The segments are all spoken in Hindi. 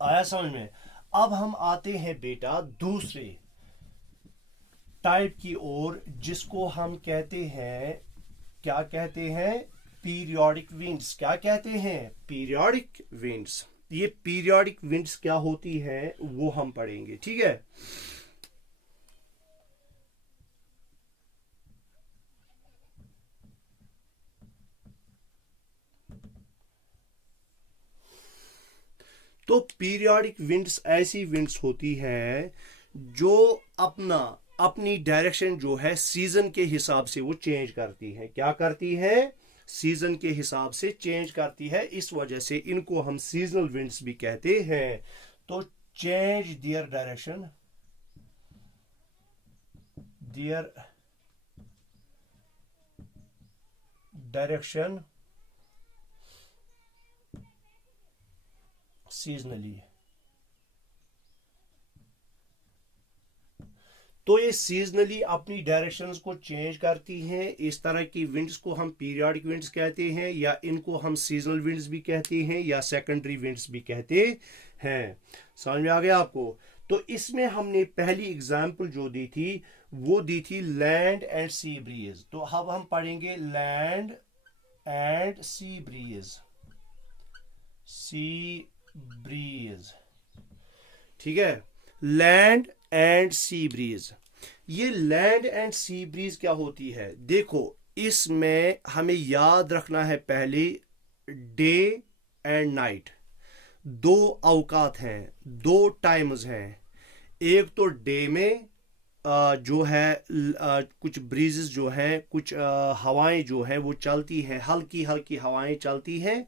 आया समझ में। अब हम आते हैं बेटा दूसरे टाइप की ओर, जिसको हम कहते हैं, क्या कहते हैं, पीरियोडिक विंड्स। क्या कहते हैं? Periodic winds. ये पीरियोडिक विंड्स क्या होती है वो हम पढ़ेंगे, ठीक है। तो पीरियोडिक विंड्स ऐसी विंड्स होती है जो अपनी डायरेक्शन जो है सीजन के हिसाब से वो चेंज करती है। क्या करती है? सीजन के हिसाब से चेंज करती है। इस वजह से इनको हम सीजनल विंड्स भी कहते हैं। तो चेंज दियर डायरेक्शन सीजनली। तो ये सीजनली अपनी डायरेक्शंस को चेंज करती हैं। इस तरह की विंड्स को हम पीरियोडिक विंड्स कहते हैं, या इनको हम सीजनल विंड्स भी कहते हैं, या सेकेंडरी विंड्स भी कहते हैं। समझ में आ गया आपको? तो इसमें हमने पहली एग्जांपल जो दी थी वो दी थी लैंड एंड सी ब्रीज। तो अब हम पढ़ेंगे land and sea breeze. Sea breeze, ठीक है। Land and sea breeze. ये लैंड एंड सी ब्रीज क्या होती है? देखो, इसमें हमें याद रखना है पहले डे एंड नाइट। दो अवकात हैं, दो टाइम्स हैं। एक तो डे में जो है कुछ ब्रीजेस जो हैं, कुछ हवाएं जो हैं वो चलती हैं, हल्की हल्की हवाएं चलती हैं,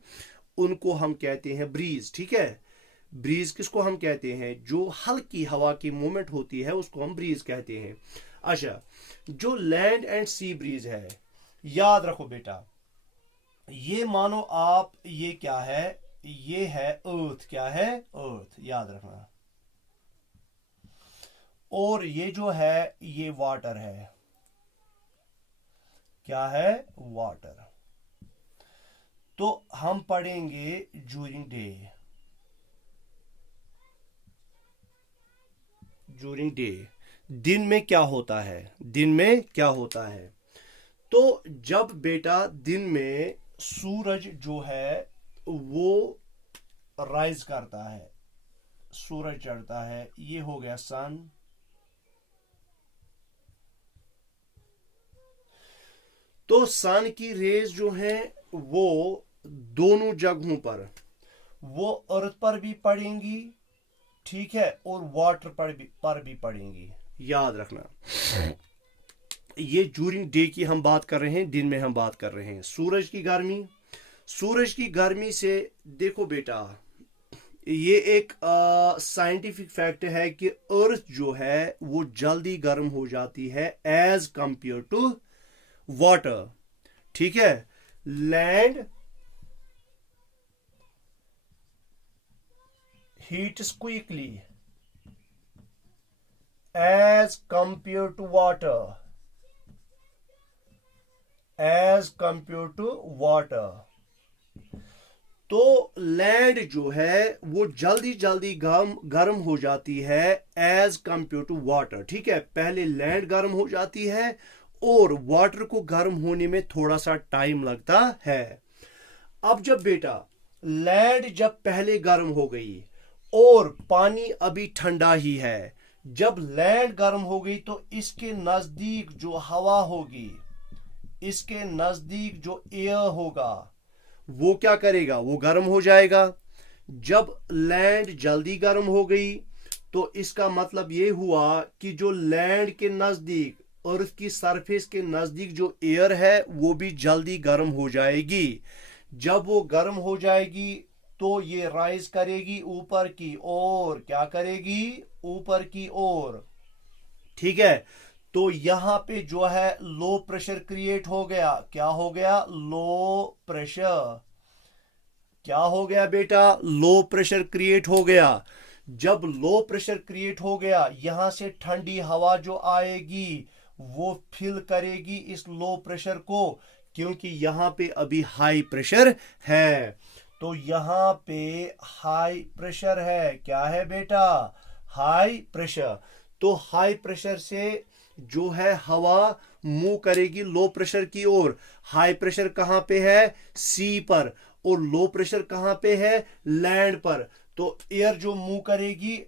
उनको हम कहते हैं ब्रीज, ठीक है। ब्रीज किसको हम कहते हैं? जो हल्की हवा की मूवमेंट होती है उसको हम ब्रीज कहते हैं। अच्छा, जो लैंड एंड सी ब्रीज है, याद रखो बेटा, ये मानो आप, ये क्या है? ये है अर्थ। क्या है? अर्थ, याद रखना। और ये जो है ये वाटर है। क्या है? वाटर। तो हम पढ़ेंगे ज्यूरिंग डे। ज्यूरिंग डे, दिन में क्या होता है? दिन में क्या होता है? तो जब बेटा दिन में सूरज जो है वो राइज करता है, सूरज चढ़ता है, ये हो गया सन। तो सन की रेज जो है वो दोनों जगहों पर, वो अर्थ पर भी पड़ेंगी, ठीक है, और वाटर पर भी पड़ेंगी। याद रखना, ये ज्यूरिंग डे की हम बात कर रहे हैं, दिन में हम बात कर रहे हैं। सूरज की गर्मी, सूरज की गर्मी से देखो बेटा, ये एक साइंटिफिक फैक्ट है कि अर्थ जो है वो जल्दी गर्म हो जाती है एज कंपेयर टू वाटर, ठीक है। Land heats quickly as compared to water, as compared to water। तो लैंड जो है वो जल्दी जल्दी गर्म हो जाती है एज कंपेयर टू वाटर, ठीक है। पहले लैंड गर्म हो जाती है और वाटर को गर्म होने में थोड़ा सा टाइम लगता है। अब जब बेटा लैंड जब पहले गर्म हो गई और पानी अभी ठंडा ही है, जब लैंड गर्म हो गई तो इसके नजदीक जो हवा होगी, इसके नजदीक जो एयर होगा, वो क्या करेगा? वो गर्म हो जाएगा। जब लैंड जल्दी गर्म हो गई तो इसका मतलब ये हुआ कि जो लैंड के नजदीक, अर्थ की सरफेस के नजदीक जो एयर है वो भी जल्दी गर्म हो जाएगी। जब वो गर्म हो जाएगी तो ये राइज करेगी ऊपर की ओर। क्या करेगी? ऊपर की ओर, ठीक है। तो यहां पे जो है लो प्रेशर क्रिएट हो गया। क्या हो गया? Low pressure. क्या हो गया बेटा? लो प्रेशर क्रिएट हो गया। जब लो प्रेशर क्रिएट हो गया, यहां से ठंडी हवा जो आएगी वो फिल करेगी इस लो प्रेशर को, क्योंकि यहां पे अभी हाई प्रेशर है। तो यहां पे हाई प्रेशर है। क्या है बेटा? High pressure. तो हाई प्रेशर से जो है हवा मूव करेगी लो प्रेशर की ओर। हाई प्रेशर कहां पे है? सी पर। और लो प्रेशर कहां पे है? लैंड पर। तो एयर जो मूव करेगी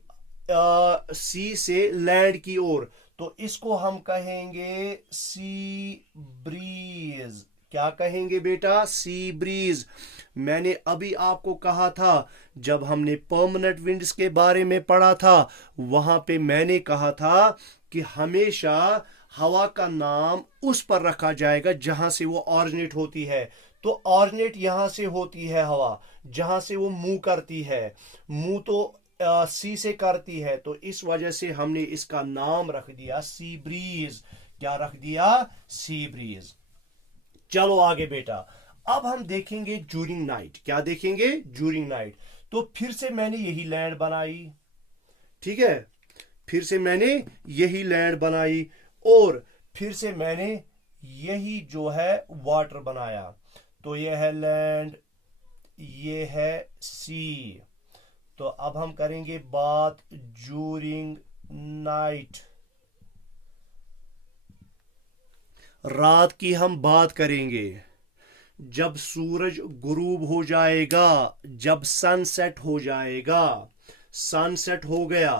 सी से लैंड की ओर, तो इसको हम कहेंगे सी ब्रीज। क्या कहेंगे बेटा? Sea breeze. मैंने अभी आपको कहा था, जब हमने परमानेंट विंड्स के बारे में पढ़ा था, वहां पे मैंने कहा था कि हमेशा हवा का नाम उस पर रखा जाएगा जहां से वो ऑरिजिनेट होती है। तो ऑरिजिनेट यहां से होती है हवा, जहां से वो मूव करती है। मूव तो सी से करती है, तो इस वजह से हमने इसका नाम रख दिया सी ब्रीज। क्या रख दिया? Sea breeze. चलो आगे बेटा, अब हम देखेंगे ड्यूरिंग नाइट। क्या देखेंगे? During night. तो फिर से मैंने यही लैंड बनाई, ठीक है, फिर से मैंने यही लैंड बनाई, और फिर से मैंने यही जो है वाटर बनाया। तो यह है लैंड, ये है सी। तो अब हम करेंगे बात ड्यूरिंग नाइट। रात की हम बात करेंगे। जब सूरज गुरूब हो जाएगा, जब सनसेट हो जाएगा, सनसेट हो गया,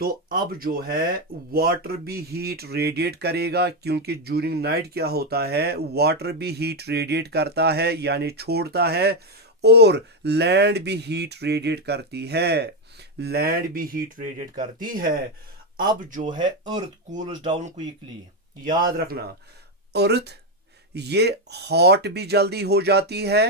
तो अब जो है वाटर भी हीट रेडिएट करेगा, क्योंकि ड्यूरिंग नाइट क्या होता है? वाटर भी हीट रेडिएट करता है, यानी छोड़ता है, और लैंड भी हीट रेडिएट करती है। लैंड भी हीट रेडिएट करती है। अब जो है अर्थ कूल्स डाउन क्विकली। याद रखना, अर्थ ये हॉट भी जल्दी हो जाती है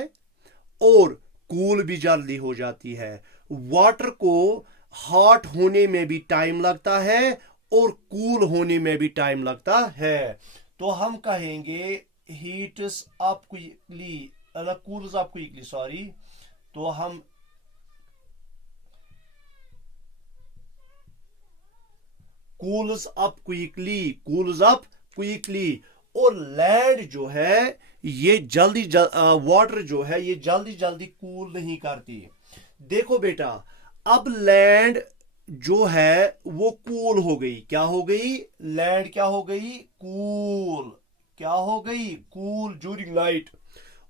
और कूल भी जल्दी हो जाती है। वाटर को हॉट होने में भी टाइम लगता है और कूल होने में भी टाइम लगता है। तो हम कहेंगे heats up quickly, cools up quickly, sorry. तो हम cools up quickly, cools up quickly. और लैंड जो है ये वाटर जो है ये जल्दी जल्दी कूल नहीं करती। देखो बेटा, अब लैंड जो है वो कूल हो गई। क्या हो गई? लैंड क्या हो गई? कूल। क्या हो गई? Cool during night.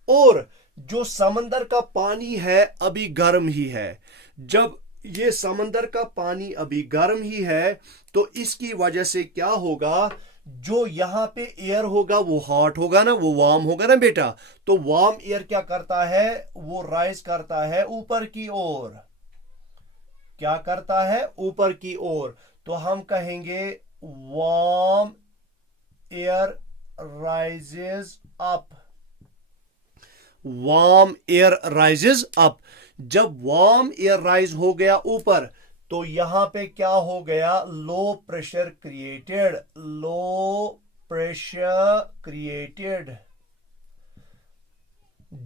और जो समंदर का पानी है अभी गर्म ही है। जब ये समंदर का पानी अभी गर्म ही है, तो इसकी वजह से क्या होगा? जो यहां पे एयर होगा वो हॉट होगा ना, वो वार्म होगा ना बेटा। तो वार्म एयर क्या करता है? वो राइज करता है ऊपर की ओर। क्या करता है? ऊपर की ओर। तो हम कहेंगे warm air rises up. Warm air rises up. जब वार्म एयर राइज हो गया ऊपर, तो यहां पे क्या हो गया? Low pressure created. Low pressure created.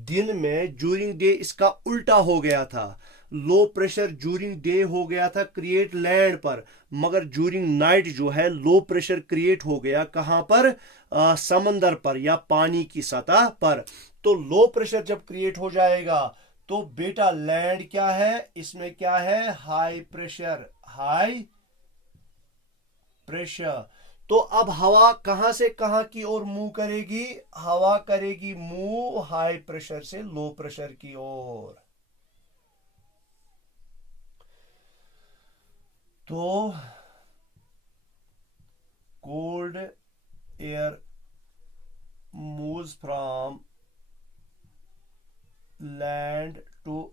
दिन में ड्यूरिंग डे इसका उल्टा हो गया था। लो प्रेशर ड्यूरिंग डे हो गया था क्रिएट लैंड पर, मगर ड्यूरिंग नाइट जो है लो प्रेशर क्रिएट हो गया कहां पर? समंदर पर या पानी की सतह पर। तो लो प्रेशर जब क्रिएट हो जाएगा, तो बेटा लैंड क्या है? इसमें क्या है? High pressure. High pressure. तो अब हवा कहां से कहां की ओर मूव करेगी? हवा करेगी मूव हाई प्रेशर से लो प्रेशर की ओर। तो cold air moves from land to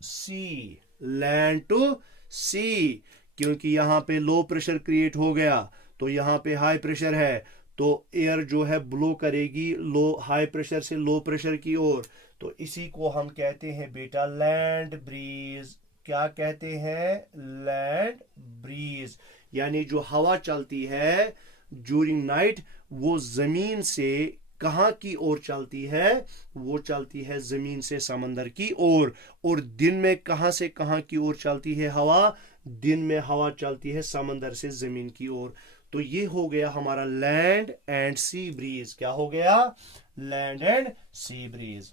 sea. Land to sea, क्योंकि यहां पे लो प्रेशर क्रिएट हो गया, तो यहां पे हाई प्रेशर है, तो एयर जो है ब्लो करेगी लो हाई प्रेशर से लो प्रेशर की ओर। तो इसी को हम कहते हैं बेटा लैंड ब्रीज। क्या कहते हैं? Land breeze. यानी जो हवा चलती है ड्यूरिंग नाइट, वो जमीन से कहां की ओर चलती है? वो चलती है जमीन से समंदर की ओर। और दिन में कहां से कहां की ओर चलती है हवा? दिन में हवा चलती है समंदर से जमीन की ओर। तो ये हो गया हमारा लैंड एंड सी ब्रीज। क्या हो गया? Land and sea breeze.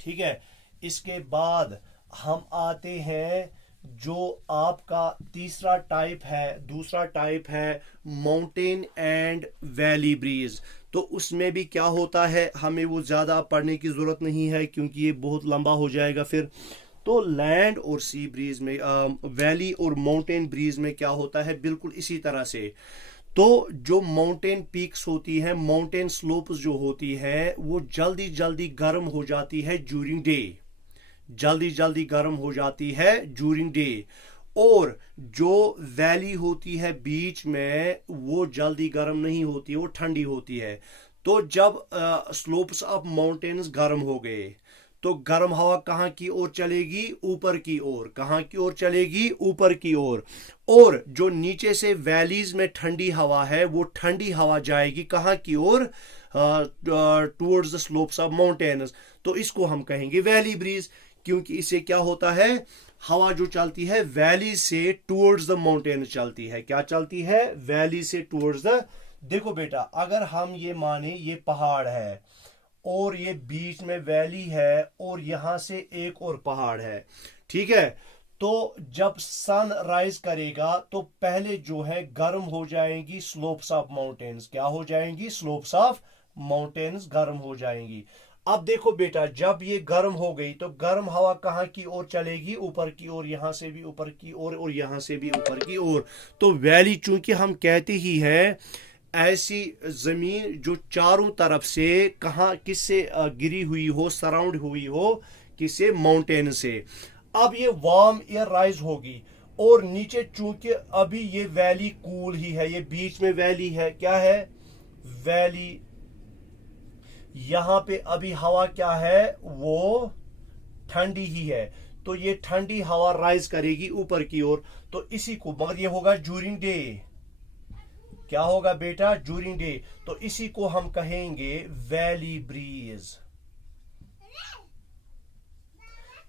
ठीक है। इसके बाद हम आते हैं जो आपका तीसरा टाइप है, दूसरा टाइप है माउंटेन एंड वैली ब्रीज। तो उसमें भी क्या होता है, हमें वो ज़्यादा पढ़ने की ज़रूरत नहीं है क्योंकि ये बहुत लंबा हो जाएगा फिर। तो लैंड और सी ब्रीज में वैली और माउंटेन ब्रीज में क्या होता है, बिल्कुल इसी तरह से। तो जो माउंटेन पीक्स होती है, माउंटेन स्लोप्स जो होती है, वो जल्दी जल्दी गर्म हो जाती है ड्यूरिंग डे, जल्दी जल्दी गर्म हो जाती है ड्यूरिंग डे। और जो वैली होती है बीच में, वो जल्दी गर्म नहीं होती, वो ठंडी होती है। तो जब स्लोप्स ऑफ माउंटेन्स गर्म हो गए तो गर्म हवा कहाँ की ओर चलेगी, ऊपर की ओर। कहाँ की ओर चलेगी, ऊपर की ओर। और जो नीचे से वैलीज में ठंडी हवा है, वो ठंडी हवा जाएगी कहाँ की ओर, towards the slopes of mountains. तो इसको हम कहेंगे वैली ब्रीज, क्योंकि इससे क्या होता है, हवा जो चलती है वैली से टुवर्ड्स द माउंटेन चलती है। क्या चलती है, वैली से टुवर्ड्स द। देखो बेटा, अगर हम ये माने ये पहाड़ है और ये बीच में वैली है और यहां से एक और पहाड़ है, ठीक है। तो जब सन राइज करेगा तो पहले जो है गर्म हो जाएंगी स्लोप्स ऑफ माउंटेन्स। क्या हो जाएंगी, स्लोप्स ऑफ माउंटेन्स गर्म हो जाएंगी। अब देखो बेटा, जब ये गर्म हो गई तो गर्म हवा कहाँ की ओर चलेगी, ऊपर की ओर। यहां से भी ऊपर की ओर और यहां से भी ऊपर की ओर। तो वैली चूंकि हम कहते ही है ऐसी जमीन जो चारों तरफ से कहाँ किससे गिरी हुई हो, सराउंड हुई हो, किससे, माउंटेन से। अब ये वार्म एयर राइज होगी और नीचे चूंकि अभी ये वैली कूल ही है, ये बीच में वैली है, क्या है, वैली। यहां पे अभी हवा क्या है, वो ठंडी ही है। तो ये ठंडी हवा राइज करेगी ऊपर की ओर। तो इसी को, मगर ये होगा ड्यूरिंग डे। क्या होगा बेटा, ड्यूरिंग डे। तो इसी को हम कहेंगे वैली ब्रीज।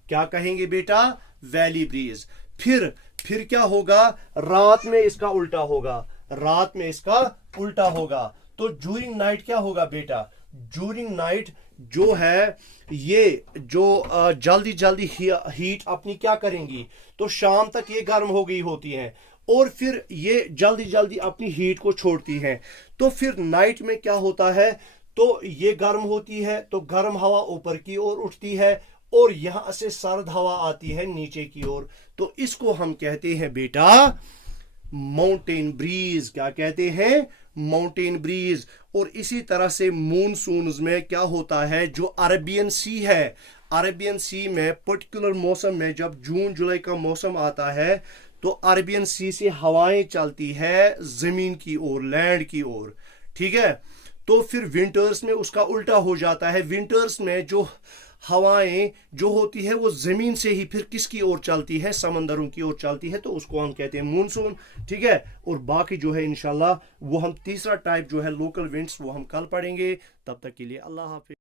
क्या कहेंगे बेटा, वैली ब्रीज। फिर क्या होगा, रात में इसका उल्टा होगा, रात में इसका उल्टा होगा। तो ड्यूरिंग नाइट क्या होगा बेटा, ड्यूरिंग नाइट जो है ये जो जल्दी जल्दी हीट अपनी क्या करेंगी, तो शाम तक ये गर्म हो गई होती है और फिर ये जल्दी जल्दी अपनी हीट को छोड़ती हैं। तो फिर नाइट में क्या होता है, तो ये गर्म होती है तो गर्म हवा ऊपर की ओर उठती है और यहां से सर्द हवा आती है नीचे की ओर। तो इसको हम कहते हैं बेटा माउंटेन ब्रीज। क्या कहते हैं, माउंटेन ब्रीज। और इसी तरह से मूनसून्स में क्या होता है, जो अरेबियन सी है, अरेबियन सी में पर्टिकुलर मौसम में जब जून जुलाई का मौसम आता है तो अरेबियन सी से हवाएं चलती है जमीन की ओर, लैंड की ओर, ठीक है। तो फिर विंटर्स में उसका उल्टा हो जाता है। विंटर्स में जो हवाएं जो होती है वो जमीन से ही फिर किसकी ओर चलती है, समंदरों की ओर चलती है। तो उसको हम कहते हैं मूनसून, ठीक है। और बाकी जो है इंशाल्लाह वो हम तीसरा टाइप जो है लोकल विंड्स, वो हम कल पढ़ेंगे। तब तक के लिए अल्लाह हाफिज।